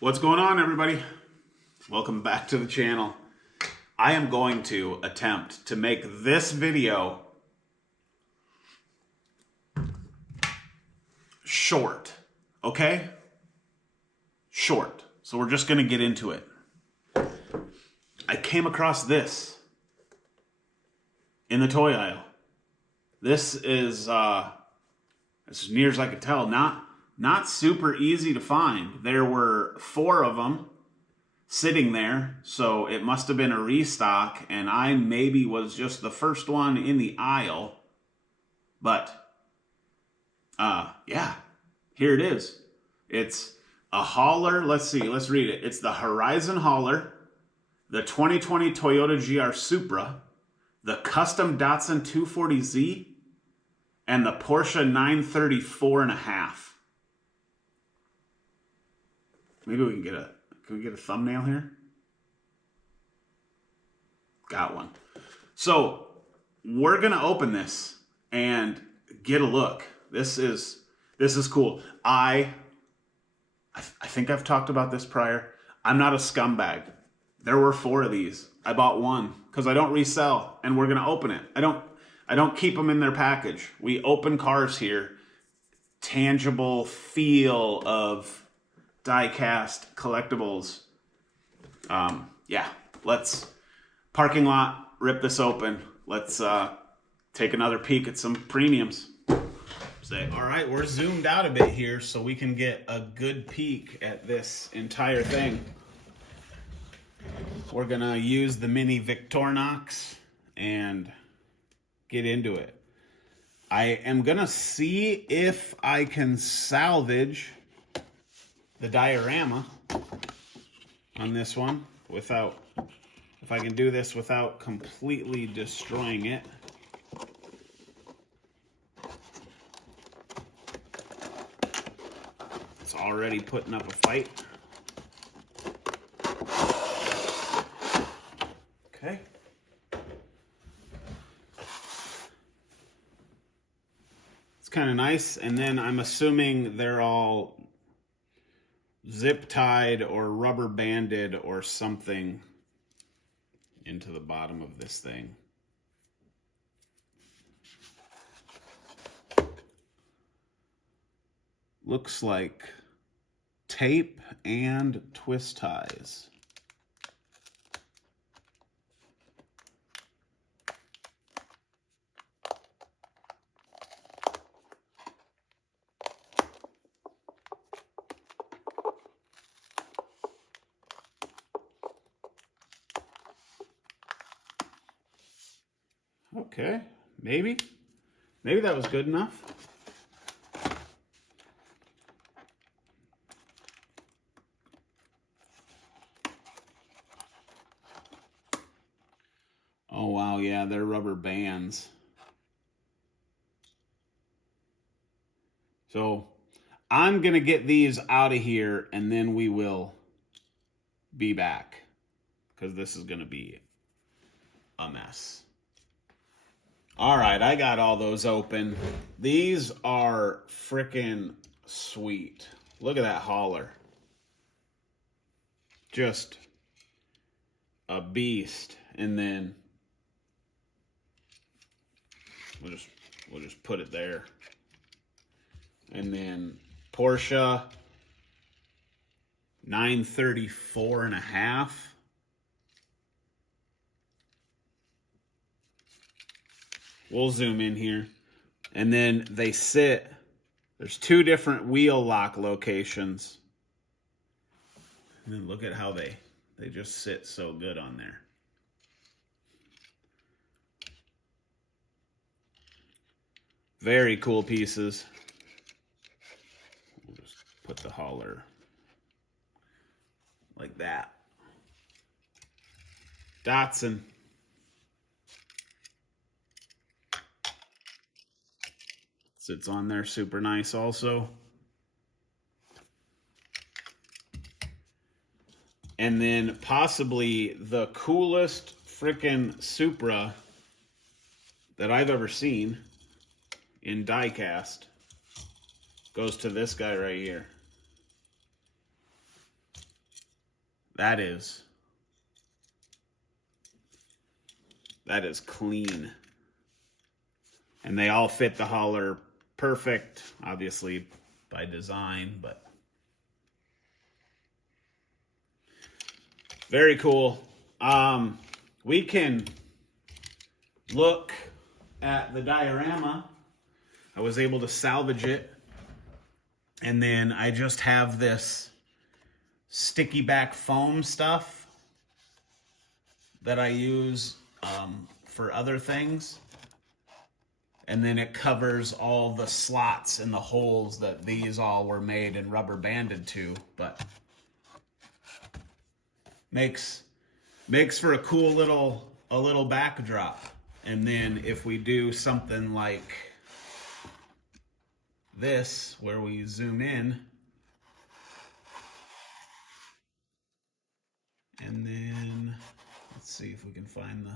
What's going on, everybody? Welcome back to the channel. I am going to attempt to make this video short, okay? Short. So we're just going to get into it. I came across this in the toy aisle. This is, as near as I could tell, not super easy to find. There were 4 of them sitting there, so it must have been a restock, and I maybe was just the first one in the aisle. But, yeah, here it is. It's a hauler. Let's see, let's read it. It's the Horizon Hauler, the 2020 Toyota GR Supra, the custom Datsun 240Z, and the Porsche 934.5. Maybe we can get a thumbnail here? Got one. So we're gonna open this and get a look. This is cool. I think I've talked about this prior. I'm not a scumbag. There were 4 of these. I bought one because I don't resell, and we're gonna open it. I don't keep them in their package. We open cars here. Tangible feel of die-cast collectibles. Yeah, let's parking lot, rip this open. Let's take another peek at some premiums. All right, we're zoomed out a bit here so we can get a good peek at this entire thing. We're gonna use the mini Victorinox and get into it. I am gonna see if I can salvage the diorama on this one if I can do this without completely destroying it. It's already putting up a fight. Okay. It's kind of nice, and then I'm assuming they're all zip tied or rubber banded or something into the bottom of this thing. Looks like tape and twist ties. Okay, maybe that was good enough. Oh wow, yeah, they're rubber bands. So I'm gonna get these out of here and then we will be back because this is gonna be a mess. All right, I got all those open. These are freaking sweet. Look at that hauler. Just a beast. And then we'll just put it there. And then Porsche 934.5. We'll zoom in here. And then they sit, there's 2 different wheel lock locations. And then look at how they just sit so good on there. Very cool pieces. We'll just put the hauler like that. Datsun. Sits on there super nice also. And then possibly the coolest frickin' Supra that I've ever seen in diecast goes to this guy right here. That is clean. And they all fit the hauler perfect, obviously by design, but very cool. We can look at the diorama. I was able to salvage it. And then I just have this sticky back foam stuff that I use for other things. And then it covers all the slots and the holes that these all were made and rubber banded to, but makes for a cool little backdrop. And then if we do something like this, where we zoom in, and then let's see if we can find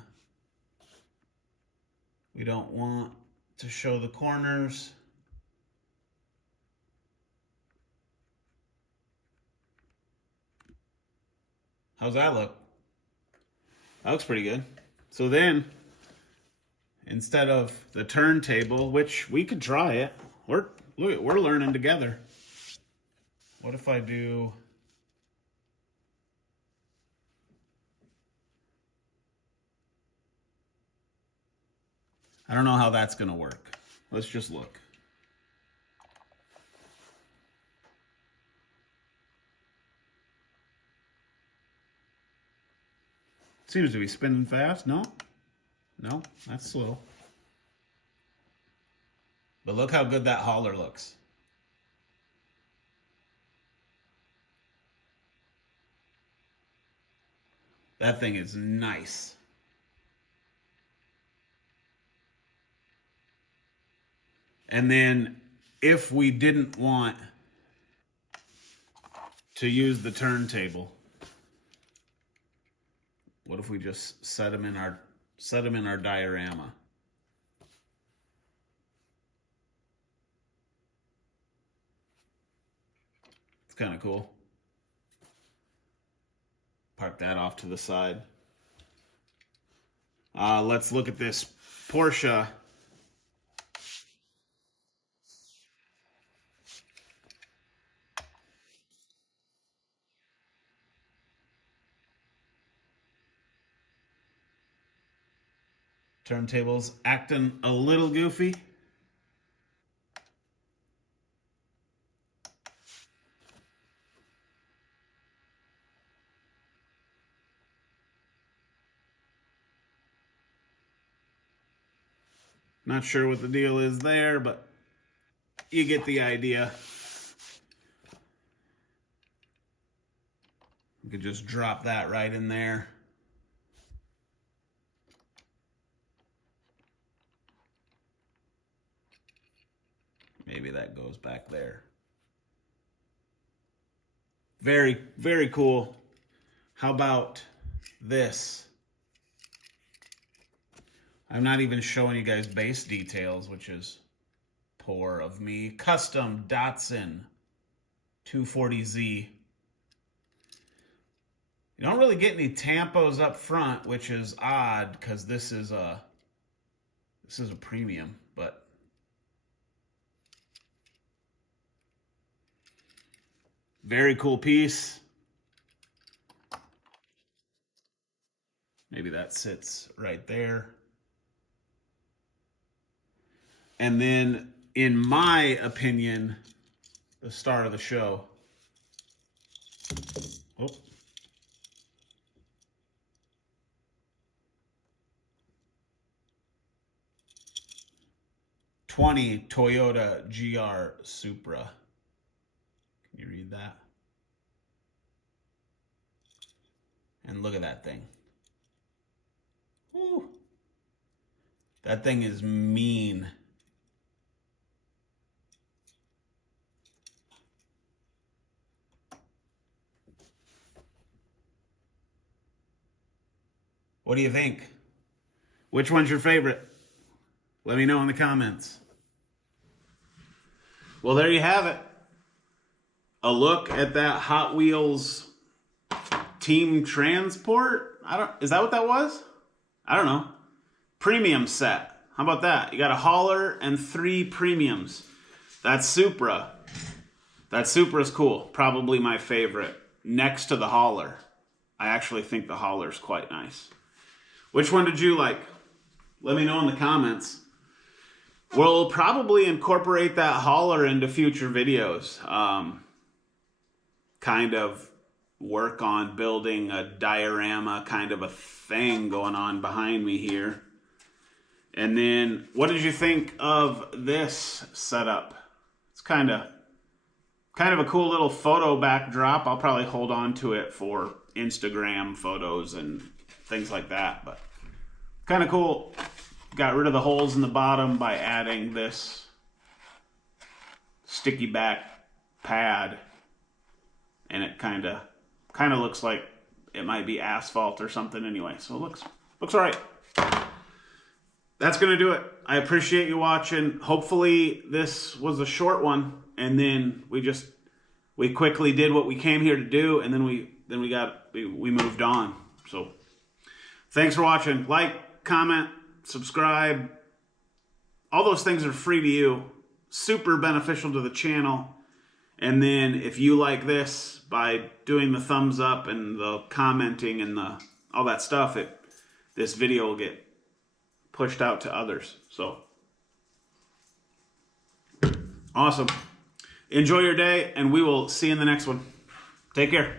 we don't want to show the corners. How's that look? That looks pretty good. So then, instead of the turntable, which we could try it, we're learning together. What if I do? I don't know how that's gonna work. Let's just look. Seems to be spinning fast. No, that's slow. But look how good that hauler looks. That thing is nice. And then if we didn't want to use the turntable, what if we just set them in our diorama? It's kind of cool. Park that off to the side. Let's look at this Porsche. Turntable's acting a little goofy. Not sure what the deal is there, but you get the idea. You could just drop that right in there. Maybe that goes back there. Very, very cool. How about this? I'm not even showing you guys base details, which is poor of me. Custom Datsun 240Z. You don't really get any tampos up front, which is odd because this is a premium, but very cool piece. Maybe that sits right there. And then, in my opinion, the star of the show. Oh. '20 Toyota GR Supra. Can you read that? And look at that thing. Woo. That thing is mean. What do you think? Which one's your favorite? Let me know in the comments. Well, there you have it. A look at that Hot Wheels Team Transport. Is that what that was? I don't know. Premium set. How about that? You got a hauler and 3 premiums. That Supra. That Supra's cool. Probably my favorite. Next to the hauler. I actually think the hauler's quite nice. Which one did you like? Let me know in the comments. We'll probably incorporate that hauler into future videos. Kind of work on building a diorama kind of a thing going on behind me here. And then, what did you think of this setup? It's kind of a cool little photo backdrop. I'll probably hold on to it for Instagram photos and things like that, but kind of cool. Got rid of the holes in the bottom by adding this sticky back pad, and it kind of looks like it might be asphalt or something anyway. So it looks all right. That's going to do it. I appreciate you watching. Hopefully this was a short one, and then we quickly did what we came here to do, and then we moved on. So thanks for watching. Like, comment, subscribe. All those things are free to you. Super beneficial to the channel. And then if you like this, by doing the thumbs up and the commenting and all that stuff, this video will get pushed out to others. So awesome. Enjoy your day, and we will see you in the next one. Take care.